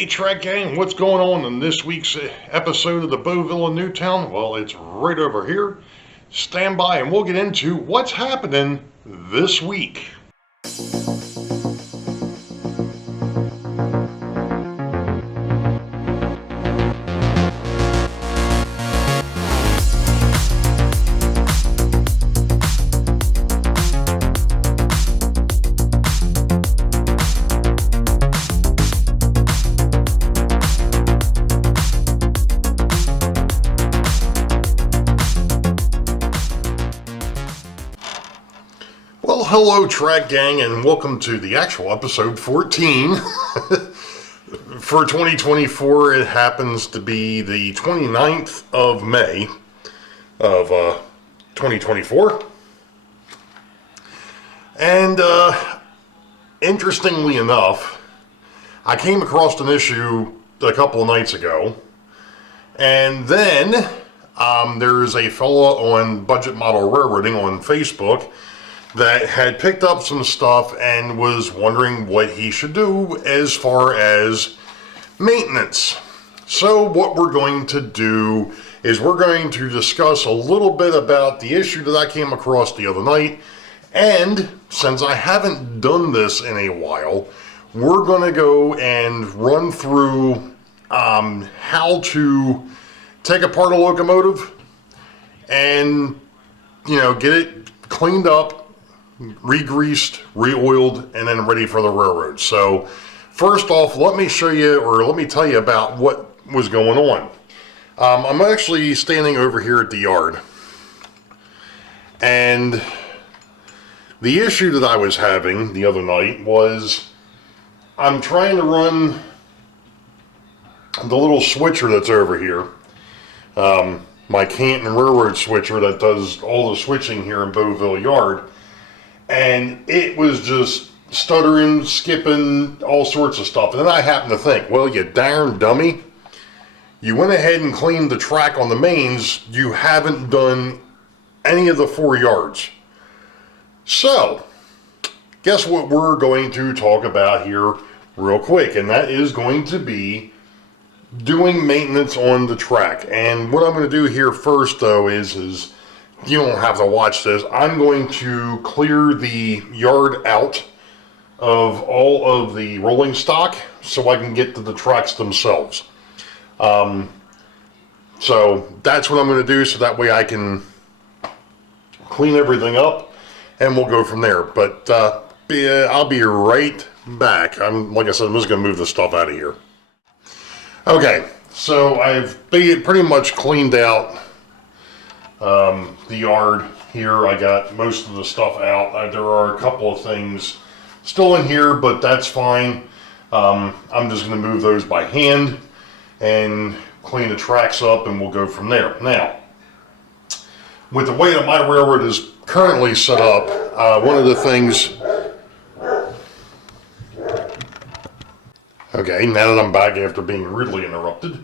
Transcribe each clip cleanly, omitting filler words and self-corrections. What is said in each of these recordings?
Hey Trek Gang, what's going on in this week's episode of the Boeville in Newtown? Well, it's right over here. Stand by and we'll get into what's happening this week. Well, hello Trek Gang, and welcome to the actual episode 14 for 2024. It happens to be the 29th of May of 2024. And interestingly enough, I came across an issue a couple of nights ago, and then there's a fella on Budget Model Railroading on Facebook that had picked up some stuff and was wondering what he should do as far as maintenance. So what we're going to do is we're going to discuss a little bit about the issue that I came across the other night, and since I haven't done this in a while, we're going to go and run through how to take apart a locomotive and, get it cleaned up, re-greased, re-oiled, and then ready for the railroad. So first off, let me tell you about what was going on. I'm actually standing over here at the yard, and the issue that I was having the other night was I'm trying to run the little switcher that's over here, my Canton Railroad switcher that does all the switching here in Boeville Yard. And it was just stuttering, skipping, all sorts of stuff. And then I happened to think, well, you darn dummy, you went ahead and cleaned the track on the mains. You haven't done any of the 4 yards. So, guess what we're going to talk about here real quick. And that is going to be doing maintenance on the track. And what I'm going to do here first, though, is you don't have to watch this. I'm going to clear the yard out of all of the rolling stock so I can get to the tracks themselves. So that's what I'm going to do, so that way I can clean everything up and we'll go from there. But I'll be right back. Like I said, I'm just going to move this stuff out of here. Okay, so I've pretty much cleaned out the yard here. I got most of the stuff out. There are a couple of things still in here, but that's fine. I'm just going to move those by hand and clean the tracks up, and we'll go from there. Now, with the way that my railroad is currently set up, one of the things... Okay, now that I'm back after being rudely interrupted,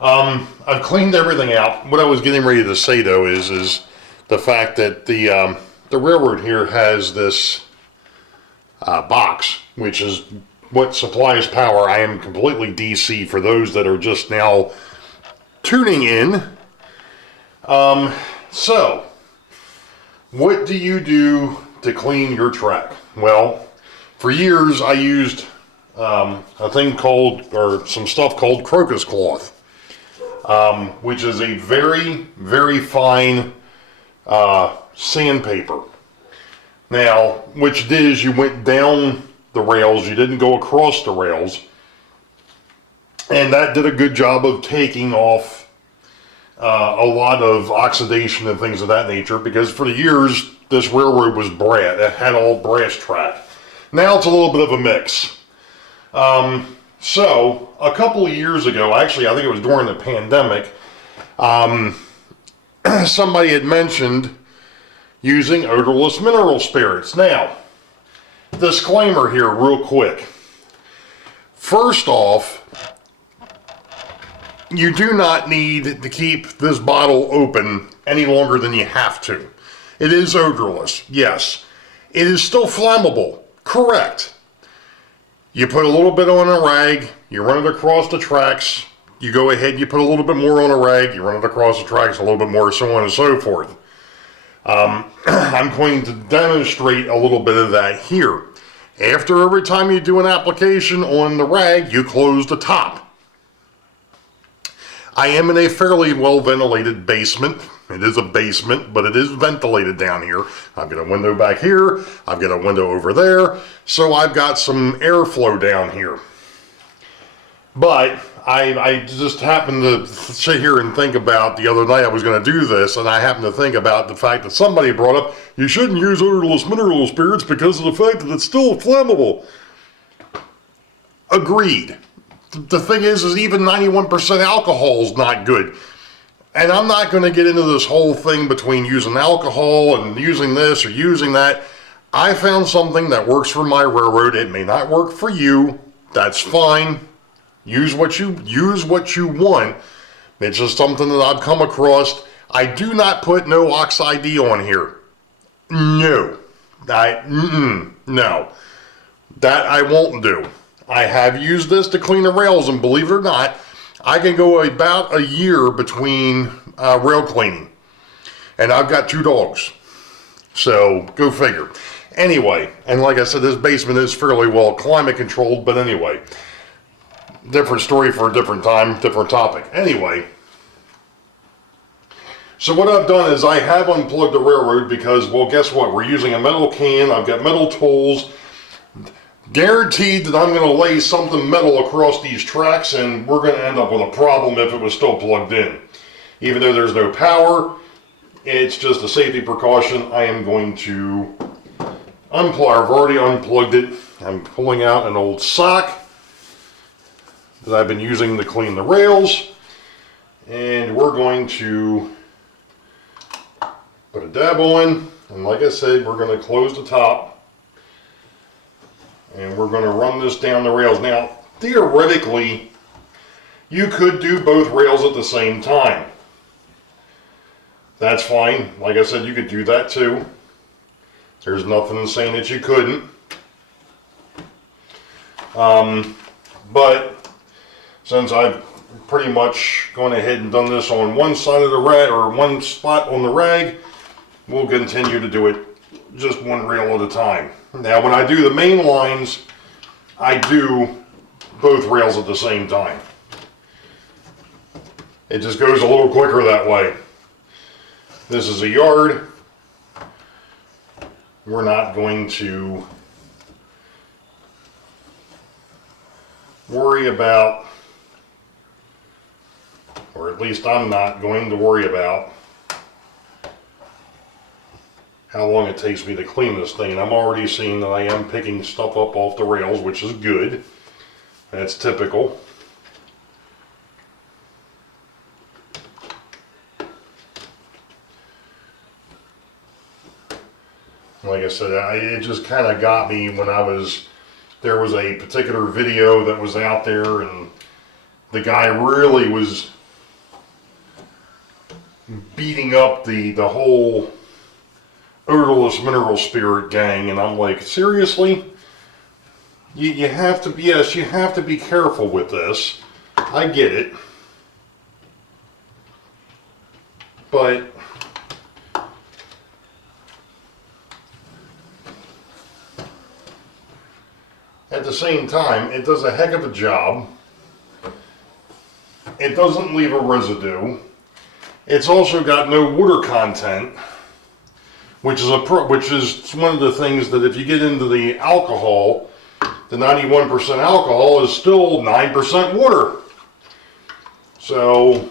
I've cleaned everything out. What I was getting ready to say, though, is the fact that the railroad here has this box, which is what supplies power. I am completely DC for those that are just now tuning in. So, what do you do to clean your track? Well, for years I used some stuff called crocus cloth. Which is a very, very fine sandpaper. Now, what you did is you went down the rails, you didn't go across the rails, and that did a good job of taking off a lot of oxidation and things of that nature, because for the years, this railroad was brass. It had all brass track. Now it's a little bit of a mix. So, a couple of years ago, actually, I think it was during the pandemic, somebody had mentioned using odorless mineral spirits. Now, disclaimer here real quick. First off, you do not need to keep this bottle open any longer than you have to. It is odorless, yes. It is still flammable, correct. You put a little bit on a rag, you run it across the tracks, you go ahead, you put a little bit more on a rag, you run it across the tracks a little bit more, so on and so forth. I'm going to demonstrate a little bit of that here. After every time you do an application on the rag, you close the top. I am in a fairly well ventilated basement. It is a basement, but it is ventilated down here. I've got a window back here. I've got a window over there. So I've got some airflow down here. But I just happened to sit here and think about the other night I was going to do this, and I happened to think about the fact that somebody brought up, you shouldn't use odorless mineral spirits because of the fact that it's still flammable. Agreed. The thing is even 91% alcohol is not good. And I'm not going to get into this whole thing between using alcohol and using this or using that. I found something that works for my railroad. It may not work for you. That's fine. Use what you want. It's just something that I've come across. I do not put no oxide on here. No. No. That I won't do. I have used this to clean the rails, and believe it or not, I can go about a year between rail cleaning. And I've got 2 dogs. So, go figure. Anyway, and like I said, this basement is fairly well climate controlled, but anyway. Different story for a different time, different topic. Anyway. So what I've done is I have unplugged the railroad because, well, guess what? We're using a metal can. I've got metal tools. Guaranteed that I'm going to lay something metal across these tracks, and we're going to end up with a problem if it was still plugged in. Even though there's no power, it's just a safety precaution. I am going to unplug. I've already unplugged it. I'm pulling out an old sock that I've been using to clean the rails, and we're going to put a dab on, and like I said, we're going to close the top. And we're going to run this down the rails. Now, theoretically, you could do both rails at the same time. That's fine. Like I said, you could do that too. There's nothing saying that you couldn't. But since I've pretty much gone ahead and done this on one side of the rag, or one spot on the rag, we'll continue to do it just one rail at a time. Now when I do the main lines, I do both rails at the same time. It just goes a little quicker that way. This is a yard. We're not going to worry about, or at least I'm not going to worry about, how long it takes me to clean this thing. And I'm already seeing that I am picking stuff up off the rails, which is good. That's typical. Like I said, it just kind of got me when there was a particular video that was out there, and the guy really was beating up the whole odorless mineral spirit gang, and I'm like, seriously? You have to, yes, you have to be careful with this. I get it. But at the same time, it does a heck of a job. It doesn't leave a residue. It's also got no water content, which is one of the things that if you get into the alcohol, the 91% alcohol is still 9% water. So,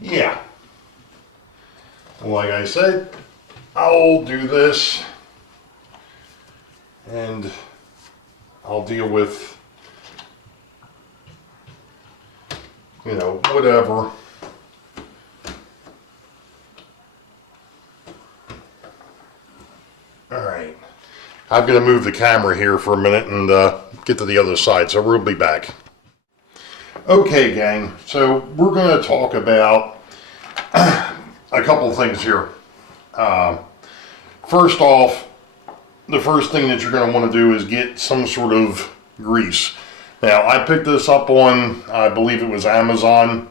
yeah. Like I said, I'll do this, and I'll deal with, you know, whatever. Alright, I'm going to move the camera here for a minute and get to the other side, so we'll be back. Okay, gang, so we're going to talk about a couple of things here. First off, the first thing that you're going to want to do is get some sort of grease. Now, I picked this up on, I believe it was Amazon.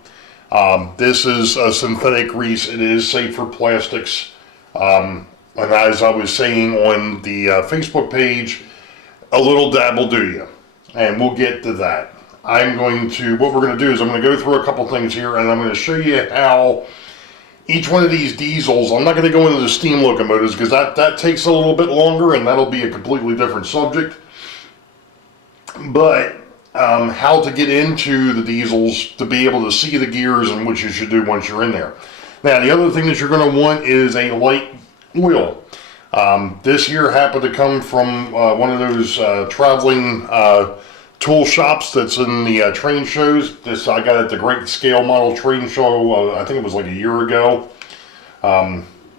This is a synthetic grease. It is safe for plastics. And as I was saying on the Facebook page, a little dab will do you. And we'll get to that. What we're going to do is I'm going to go through a couple things here, and I'm going to show you how each one of these diesels, I'm not going to go into the steam locomotives because that takes a little bit longer, and that'll be a completely different subject. But how to get into the diesels to be able to see the gears and what you should do once you're in there. Now, the other thing that you're going to want is a light oil. This here happened to come from one of those traveling tool shops that's in the train shows. This I got at the Great Scale Model Train Show, I think it was like a year ago.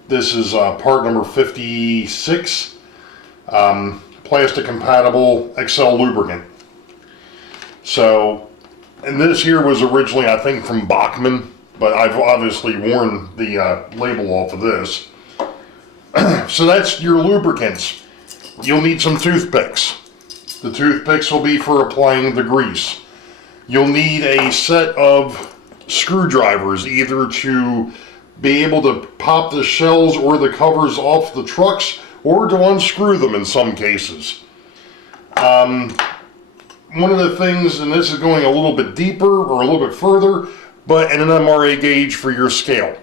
This is part number 56, plastic compatible XL lubricant. So, and this here was originally, I think, from Bachmann, but I've obviously worn the label off of this. So that's your lubricants. You'll need some toothpicks. The toothpicks will be for applying the grease. You'll need a set of screwdrivers, either to be able to pop the shells or the covers off the trucks, or to unscrew them in some cases. One of the things, and this is going a little bit deeper or a little bit further, but an MRA gauge for your scale.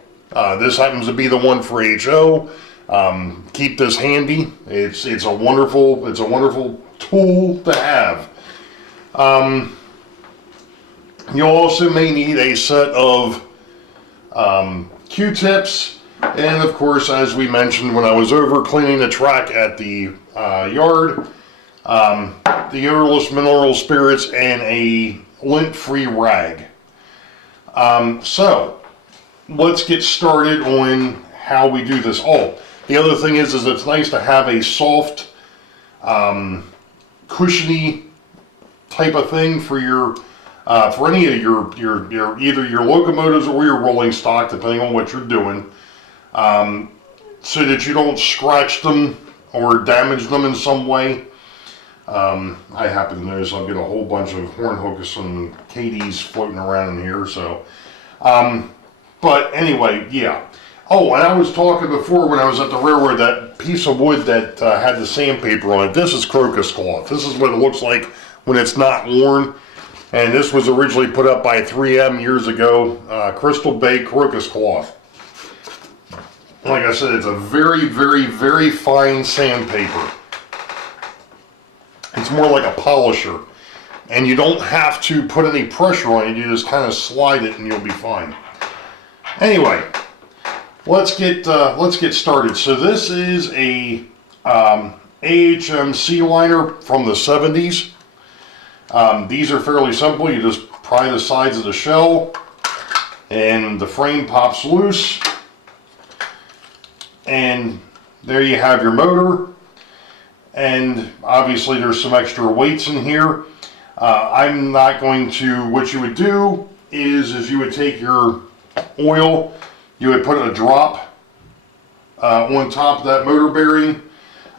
This happens to be the one for HO. Keep this handy. It's a wonderful tool to have. You also may need a set of Q-tips, and of course, as we mentioned when I was over cleaning the track at the yard, the odorless mineral spirits and a lint-free rag. So let's get started on how we do this. The other thing is it's nice to have a soft, cushiony type of thing for your for any of your either your locomotives or your rolling stock, depending on what you're doing, so that you don't scratch them or damage them in some way. I happen to notice I've got a whole bunch of horn hooks and KDs floating around in here. So, but anyway, yeah. Oh, and I was talking before when I was at the railroad, that piece of wood that had the sandpaper on it, this is crocus cloth. This is what it looks like when it's not worn. And this was originally put up by 3M years ago, Crystal Bay crocus cloth. Like I said, it's a very, very, very fine sandpaper. It's more like a polisher. And you don't have to put any pressure on it, you just kind of slide it and you'll be fine. Anyway. Let's get started. So this is a AHM sea liner from the 70s. These are fairly simple. You just pry the sides of the shell and the frame pops loose. And there you have your motor. And obviously there's some extra weights in here. I'm not going to, what you would do is you would take your oil, you would put a drop on top of that motor bearing.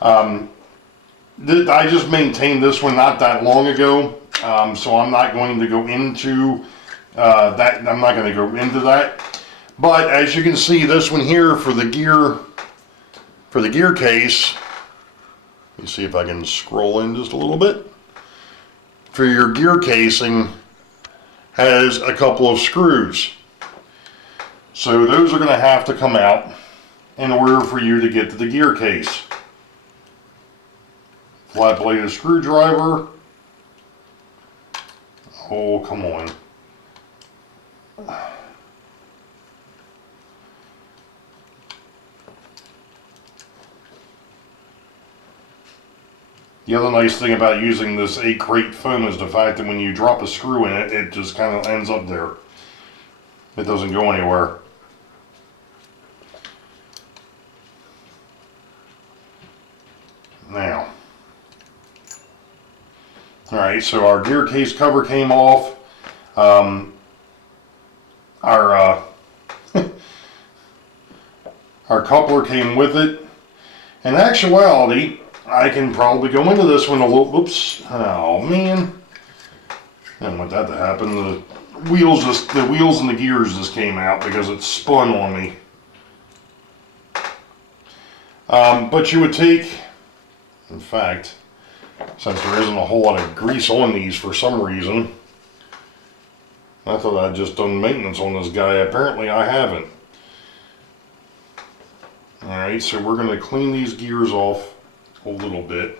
I just maintained this one not that long ago, so I'm not going to go into that. I'm not going to go into that. But as you can see, this one here for the gear case. Let me see if I can scroll in just a little bit. For your gear casing, has a couple of screws. So those are going to have to come out in order for you to get to the gear case. Flat bladed screwdriver. Oh, come on. The other nice thing about using this 8-crate foam is the fact that when you drop a screw in it, it just kind of ends up there. It doesn't go anywhere. Now, alright, so our gear case cover came off. Our coupler came with it. In actuality, I can probably go into this one a little, oops, oh man. I didn't want that to happen. The wheels and the gears just came out because it spun on me. But you would take, in fact, since there isn't a whole lot of grease on these for some reason, I thought I'd just done maintenance on this guy. Apparently I haven't. Alright, so we're going to clean these gears off a little bit.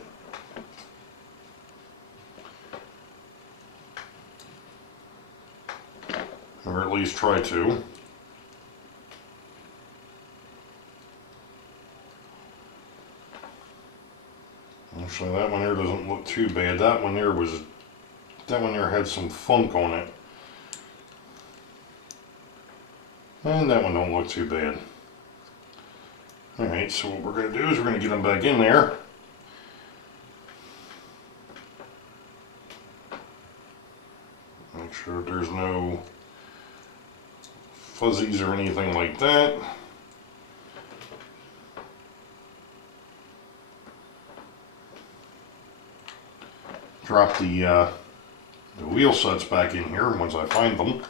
Or at least try to. Actually, that one there doesn't look too bad. That one there had some funk on it. And that one don't look too bad. Alright, so what we're going to do is we're going to get them back in there. Make sure there's no fuzzies or anything like that. Drop the wheel sets back in here once I find them.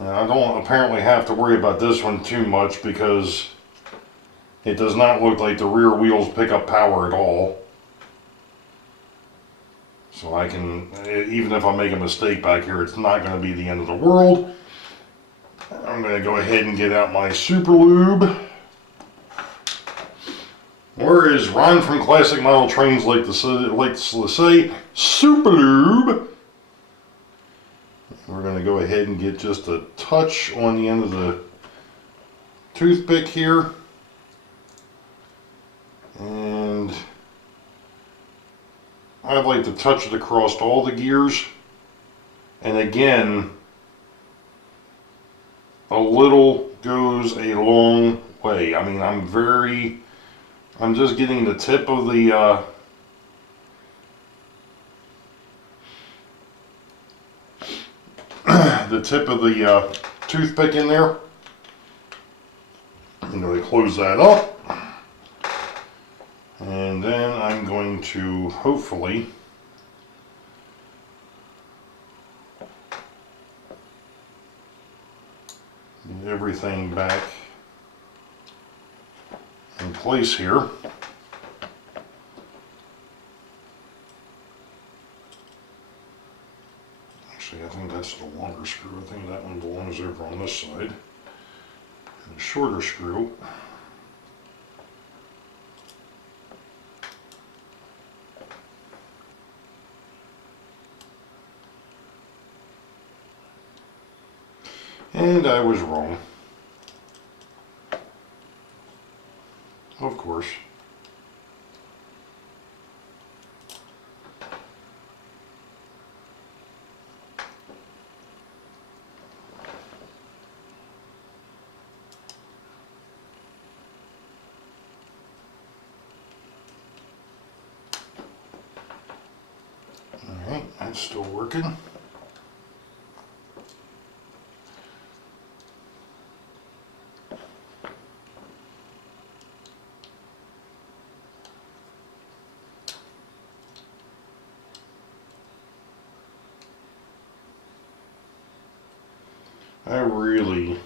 I don't apparently have to worry about this one too much because it does not look like the rear wheels pick up power at all. So I can, even if I make a mistake back here, it's not going to be the end of the world. I'm going to go ahead and get out my Super Lube. Or as Ron from Classic Model Trains likes to say, Super Lube. We're going to go ahead and get just a touch on the end of the toothpick here. And I'd like to touch it across all the gears. And again, a little goes a long way. I mean, I'm just getting the tip of the toothpick in there. I'm going to close that up. And then I'm going to hopefully get everything back in place here. Actually, I think that's the longer screw. I think that one belongs over on this side. And the shorter screw. And I was wrong. Of course. Alright, that's still working. I really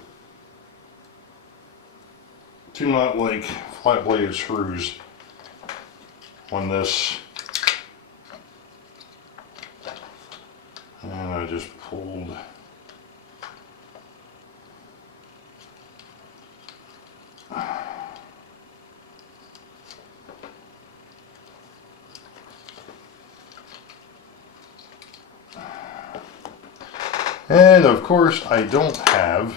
do not like flat bladed screws on this. And I just pulled and of course I don't have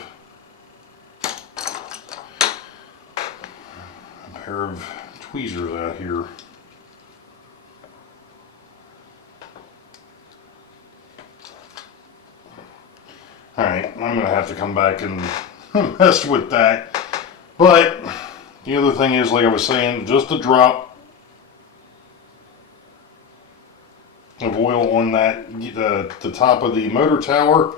a pair of tweezers out here. Alright, I'm going to have to come back and mess with that. But the other thing is, like I was saying, just a drop of oil on that, the top of the motor tower.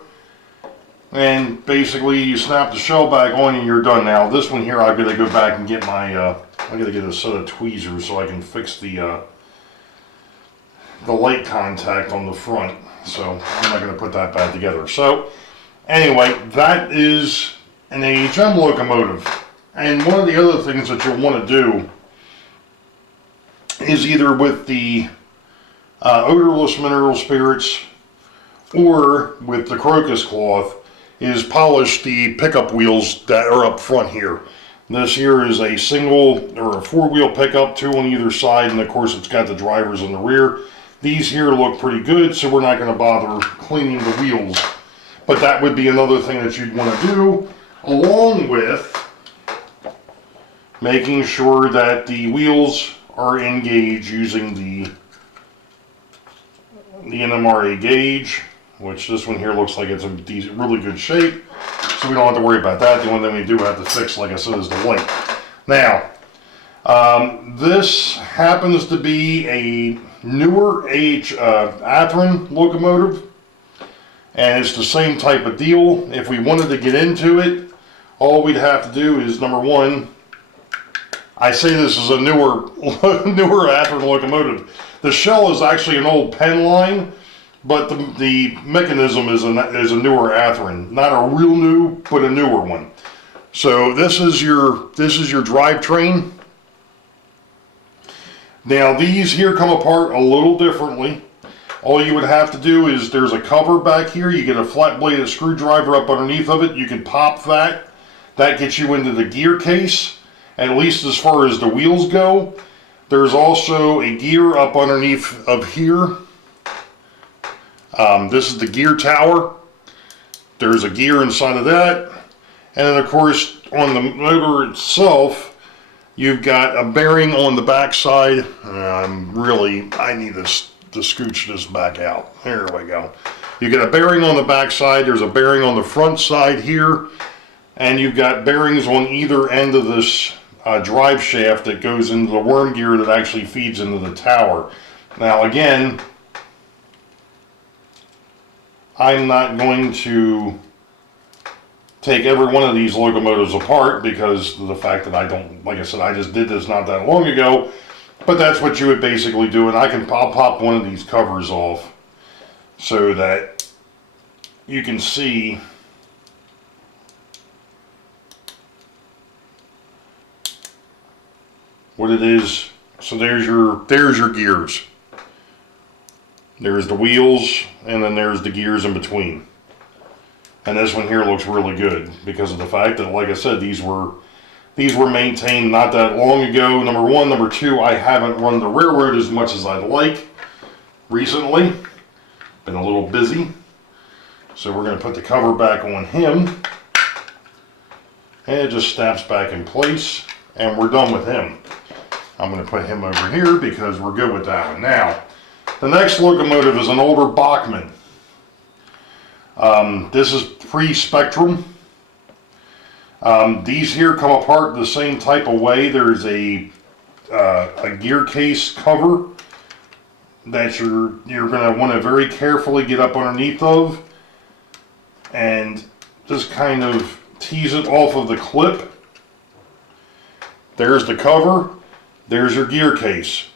And basically you snap the shell back on and you're done. Now this one here, I've got to go back and get my I gotta get a set of tweezers so I can fix the light contact on the front. So I'm not gonna put that back together. So anyway, that is an AHM locomotive. And one of the other things that you'll want to do is either with the odorless mineral spirits or with the crocus cloth is polish the pickup wheels that are up front here. This here is a single or a four-wheel pickup, two on either side, and of course it's got the drivers in the rear. These here look pretty good, so we're not going to bother cleaning the wheels. But that would be another thing that you'd want to do, along with making sure that the wheels are engaged using the NMRA gauge, which this one here looks like it's in really good shape, so we don't have to worry about that. The only thing we do have to fix, like I said, is the light. Now, this happens to be a newer Athearn locomotive, and it's the same type of deal. If we wanted to get into it, all we'd have to do is, number one, I say this is a newer Athearn locomotive. The shell is actually an old Penn line, but the mechanism is a newer Athearn. Not a real new, but a newer one. So this is your drivetrain. Now these here come apart a little differently. All you would have to do is, there's a cover back here. You get a flat bladed screwdriver up underneath of it. You can pop that. That gets you into the gear case, at least as far as the wheels go. There's also a gear up underneath of here. This is the gear tower. There's a gear inside of that. And then of course on the motor itself, you've got a bearing on the back side. I need to scooch this back out. There we go. You get a bearing on the back side. There's a bearing on the front side here. And you've got bearings on either end of this drive shaft that goes into the worm gear that actually feeds into the tower. Now again, I'm not going to take every one of these locomotives apart because of the fact that I don't, like I said, I just did this not that long ago, but that's what you would basically do. And I'll pop one of these covers off so that you can see what it is. So there's your gears. There's the wheels, and then there's the gears in between. And this one here looks really good because of the fact that, like I said, these were maintained not that long ago. Number one. Number two, I haven't run the railroad as much as I'd like recently. Been a little busy. So we're going to put the cover back on him. And it just snaps back in place. And we're done with him. I'm going to put him over here because we're good with that one. Now, the next locomotive is an older Bachmann. This is pre-Spectrum. These here come apart the same type of way. There's a gear case cover that you're going to want to very carefully get up underneath of and just kind of tease it off of the clip. There's the cover. There's your gear case.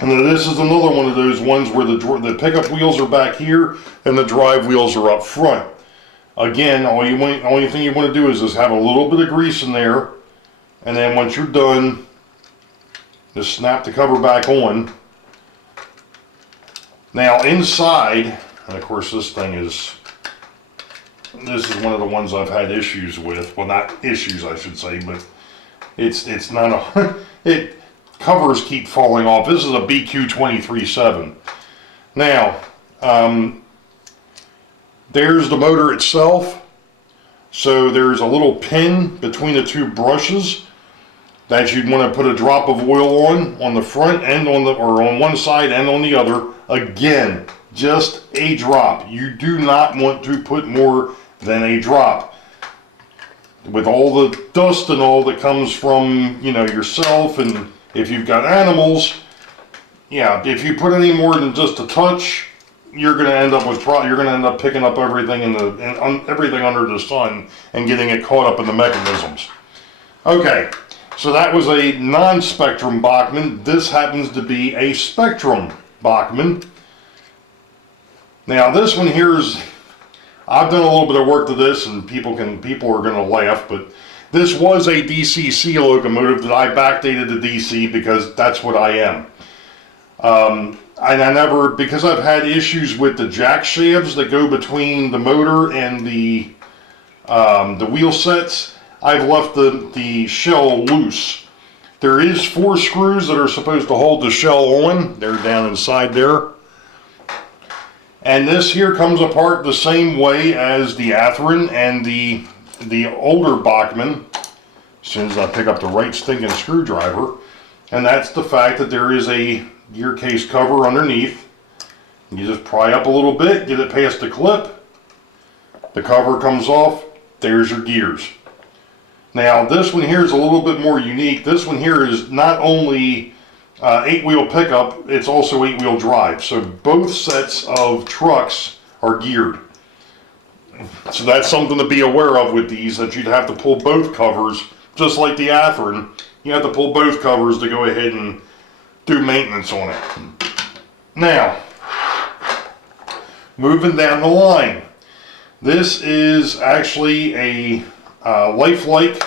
And then this is another one of those ones where the pickup wheels are back here and the drive wheels are up front. Again, only thing you want to do is just have a little bit of grease in there, and then once you're done, just snap the cover back on. Now inside, and of course this is one of the ones I've had issues with. Well, not issues I should say, but it's not a covers keep falling off. This is a BQ237. Now, there's the motor itself. So there's a little pin between the two brushes that you'd want to put a drop of oil on the front and on one side and on the other. Again, just a drop. You do not want to put more than a drop. With all the dust and all that comes from, yourself, and if you've got animals, yeah, if you put any more than just a touch, you're going to end up picking up everything everything under the sun and getting it caught up in the mechanisms. Okay, So that was a non-spectrum Bachmann. This happens to be a spectrum Bachmann. Now this one here is, I've done a little bit of work to this, and people are going to laugh, but this was a DCC locomotive that I backdated to DC because that's what I am. And I never, because I've had issues with the jack shafts that go between the motor and the wheel sets, I've left the shell loose. There is 4 screws that are supposed to hold the shell on. They're down inside there. And this here comes apart the same way as the Atheron and the older Bachmann, as soon as I pick up the right stinking screwdriver. And that's the fact that there is a gear case cover underneath. You just pry up a little bit, get it past the clip, the cover comes off, there's your gears. Now this one here is a little bit more unique. This one here is not only 8-wheel pickup, it's also 8-wheel drive. So both sets of trucks are geared. So that's something to be aware of with these, that you'd have to pull both covers, just like the Atheron. You have to pull both covers to go ahead and do maintenance on it. Now, moving down the line, this is actually a Lifelike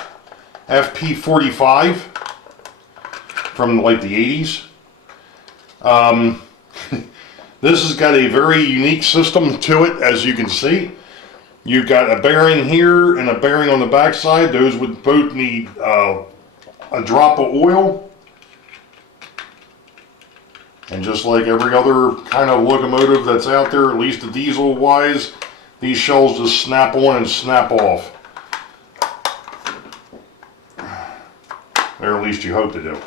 FP45 from like the 80s. This has got a very unique system to it, as you can see. You've got a bearing here and a bearing on the back side. Those would both need a drop of oil. And just like every other kind of locomotive that's out there, at least the diesel wise, these shells just snap on and snap off. Or at least you hope to do.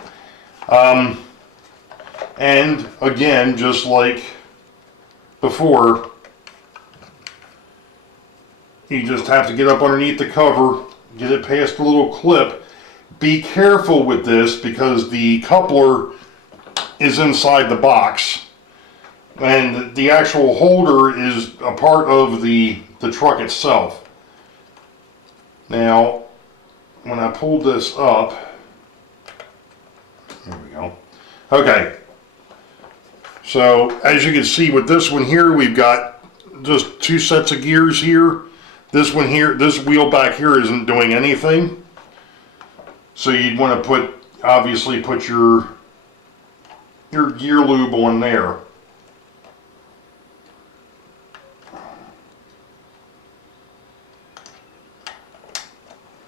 And again, just like before, you just have to get up underneath the cover, get it past the little clip. Be careful with this because the coupler is inside the box, and the actual holder is a part of the truck itself. Now, when I pulled this up, there we go. Okay, so as you can see with this one here, we've got just 2 sets of gears here. This one here, this wheel back here isn't doing anything. So you'd want to obviously put your gear lube on there.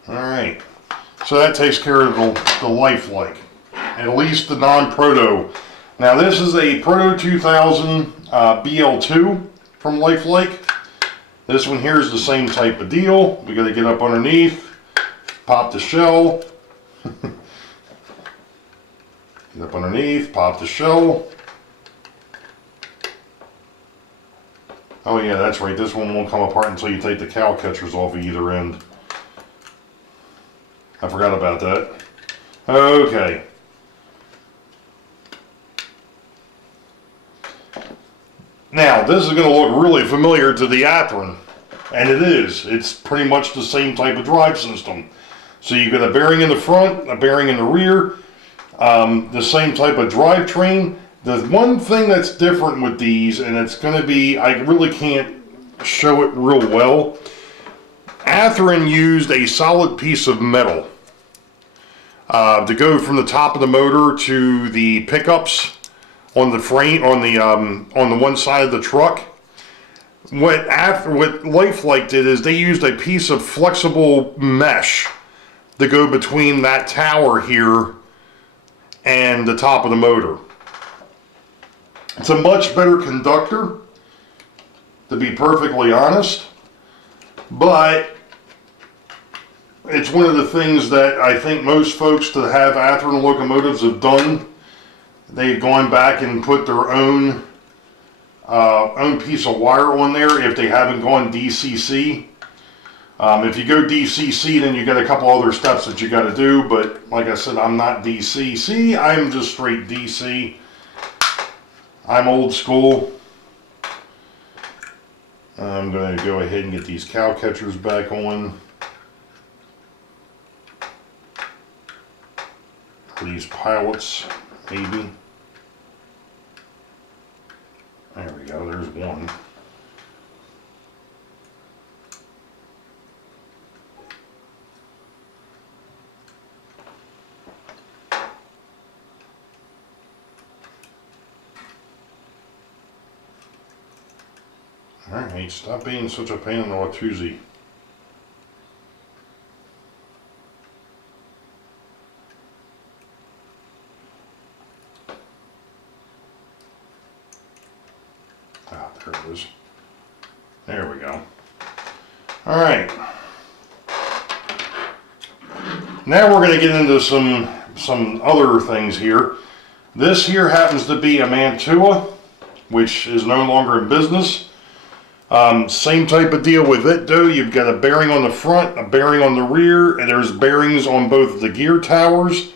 Alright, so that takes care of the Lifelike, at least the non-Proto. Now this is a Proto 2000 BL2 from Lifelike. This one here is the same type of deal. We got to get up underneath, pop the shell. Get up underneath, pop the shell. Oh yeah, that's right, this one won't come apart until you take the cow catchers off either end. I forgot about that. Okay. Now, this is going to look really familiar to the Atheron, and it is. It's pretty much the same type of drive system. So you've got a bearing in the front, a bearing in the rear, the same type of drivetrain. The one thing that's different with these, and it's going to be, I really can't show it real well, Atheron used a solid piece of metal to go from the top of the motor to the pickups on the frame, on the one side of the truck. What Lifelike did is they used a piece of flexible mesh to go between that tower here and the top of the motor. It's a much better conductor, to be perfectly honest, but it's one of the things that I think most folks that have Atheron locomotives have done. They've gone back and put their own piece of wire on there if they haven't gone DCC. If you go DCC, then you got a couple other steps that you got to do, but like I said, I'm not DCC, I'm just straight DC. I'm old school. I'm going to go ahead and get these cow catchers back on. these pilots, maybe. There we go, there's one. Alright, stop being such a pain in the Watusi. Ah, there it is. There we go. Alright. Now we're going to get into some other things here. This here happens to be a Mantua, which is no longer in business. Same type of deal with it though. You've got a bearing on the front, a bearing on the rear, and there's bearings on both the gear towers,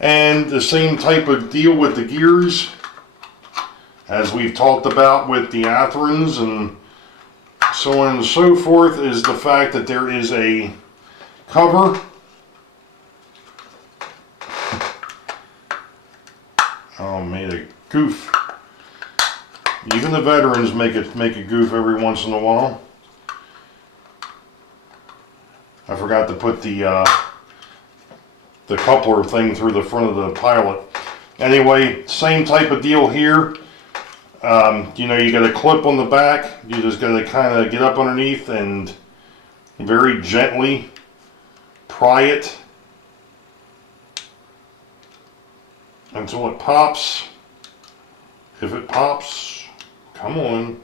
and the same type of deal with the gears as we've talked about with the Atherans and so on and so forth, is the fact that there is a cover. Oh, made a goof. Even the veterans make a goof every once in a while. I forgot to put the coupler thing through the front of the pilot. Anyway, same type of deal here. You know, you got a clip on the back. You just got to kind of get up underneath and very gently pry it until it pops. If it pops, come on.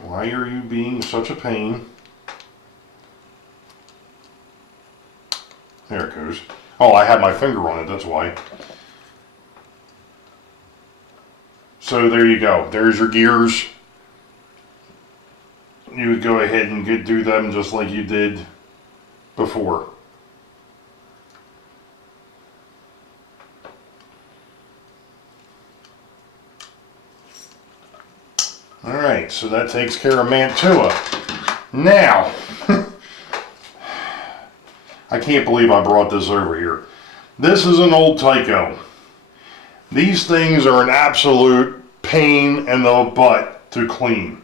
Why are you being such a pain? There it goes. Oh, I had my finger on it, that's why. So there you go. There's your gears. You would go ahead and do them just like you did before. Alright, so that takes care of Mantua. Now, I can't believe I brought this over here. This is an old Tyco. These things are an absolute pain in the butt to clean.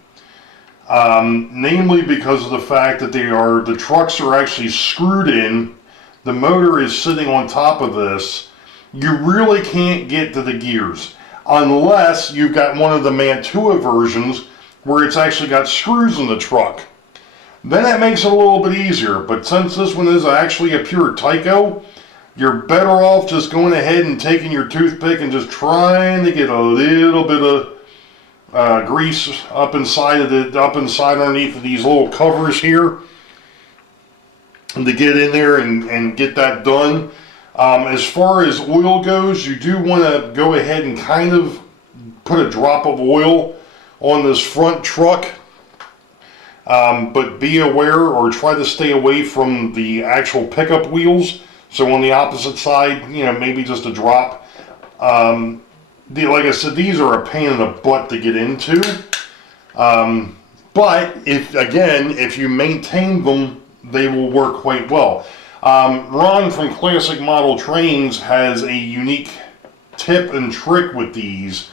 Namely because of the fact that the trucks are actually screwed in. The motor is sitting on top of this. You really can't get to the gears unless you've got one of the Mantua versions where it's actually got screws in the truck. Then that makes it a little bit easier, but since this one is actually a pure Tyco, you're better off just going ahead and taking your toothpick and just trying to get a little bit of grease up inside underneath of these little covers here, and to get in there and get that done. As far as oil goes, you do want to go ahead and kind of put a drop of oil on this front truck, but be aware or try to stay away from the actual pickup wheels. So on the opposite side, you know, maybe just a drop. Like I said, these are a pain in the butt to get into. But if you maintain them, they will work quite well. Ron from Classic Model Trains has a unique tip and trick with these,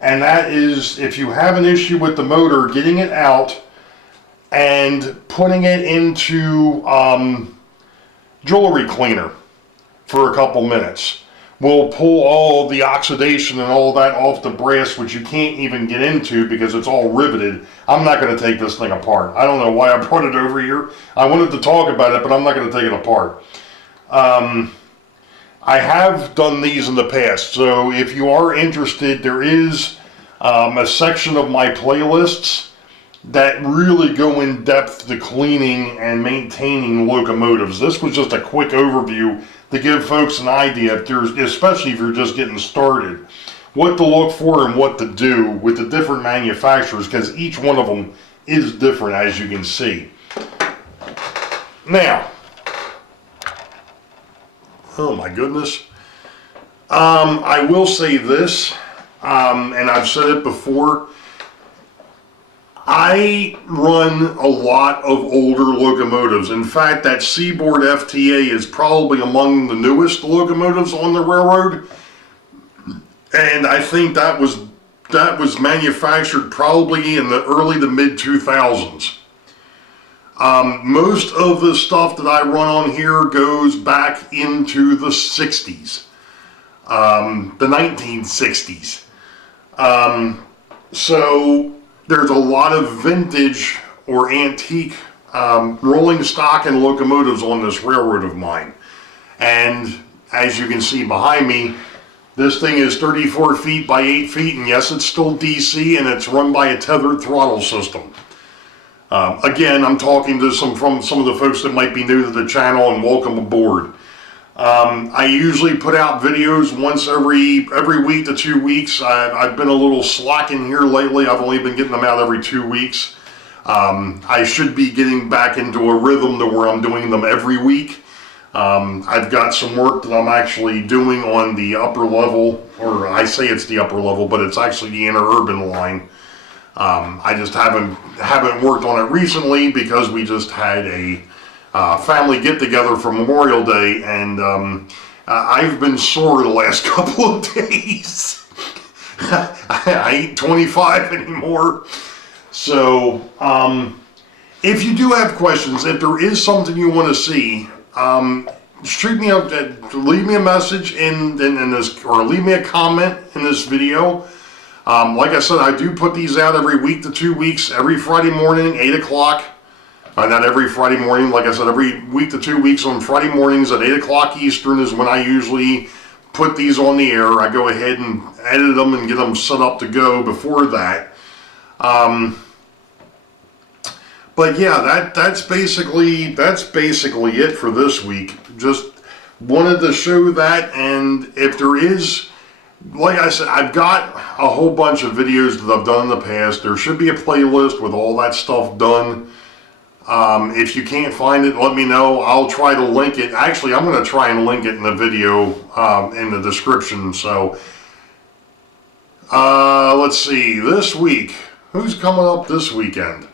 and that is if you have an issue with the motor, getting it out and putting it into jewelry cleaner for a couple minutes will pull all the oxidation and all that off the brass, which you can't even get into because it's all riveted. I'm not going to take this thing apart. I don't know why I brought it over here. I wanted to talk about it, but I'm not going to take it apart. I have done these in the past, so if you are interested, there is a section of my playlists that really go in depth to cleaning and maintaining locomotives. This was just a quick overview to give folks an idea, especially if you're just getting started, what to look for and what to do with the different manufacturers, because each one of them is different, as you can see. Now, oh my goodness, I will say this, and I've said it before, I run a lot of older locomotives. In fact, that Seaboard FTA is probably among the newest locomotives on the railroad. And I think that was manufactured probably in the early to mid 2000s. Most of the stuff that I run on here goes back into the 60s, the 1960s. So there's a lot of vintage or antique rolling stock and locomotives on this railroad of mine. And as you can see behind me, this thing is 34 feet by 8 feet, and yes, it's still DC, and it's run by a tethered throttle system. Again, I'm talking to some of the folks that might be new to the channel, and welcome aboard. I usually put out videos once every week to 2 weeks. I've been a little slacking here lately. I've only been getting them out every 2 weeks. I should be getting back into a rhythm to where I'm doing them every week. I've got some work that I'm actually doing on the upper level, or I say it's the upper level, but it's actually the interurban line. I just haven't worked on it recently because we just had a family get-together for Memorial Day, and I've been sore the last couple of days. I ain't 25 anymore. So, if you do have questions, if there is something you want to see, shoot me up, leave me a message in this, or leave me a comment in this video. Like I said, I do put these out every week to 2 weeks, every Friday morning, 8 o'clock. Not every Friday morning, like I said, every week to 2 weeks on Friday mornings at 8 o'clock Eastern is when I usually put these on the air. I go ahead and edit them and get them set up to go before that. But yeah, that's basically it for this week. Just wanted to show that, and if there is, like I said, I've got a whole bunch of videos that I've done in the past. There should be a playlist with all that stuff done. If you can't find it, let me know. I'll try to link it. Actually, I'm going to try and link it in the video in the description. So, let's see. This week, who's coming up this weekend?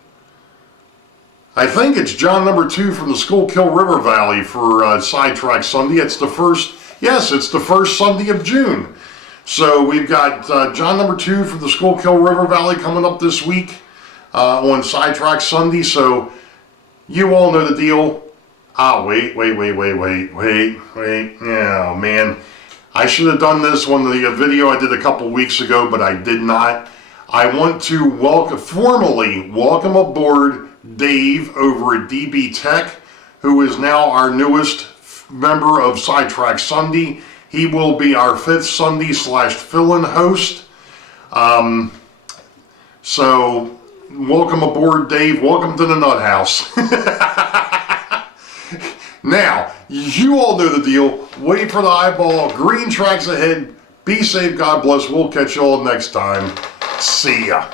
I think it's John number 2 from the Schuylkill River Valley for Sidetrack Sunday. It's the first Sunday of June. So we've got John number 2 from the Schuylkill River Valley coming up this week on Sidetrack Sunday. So you all know the deal. Wait. Oh, man. I should have done this one, the video I did a couple weeks ago, but I did not. I want to formally welcome aboard Dave over at DB Tech, who is now our newest member of Sidetrack Sunday. He will be our 5th Sunday / fill-in host. So welcome aboard, Dave. Welcome to the Nut House. Now, you all know the deal. Wait for the eyeball. Green tracks ahead. Be safe. God bless. We'll catch you all next time. See ya.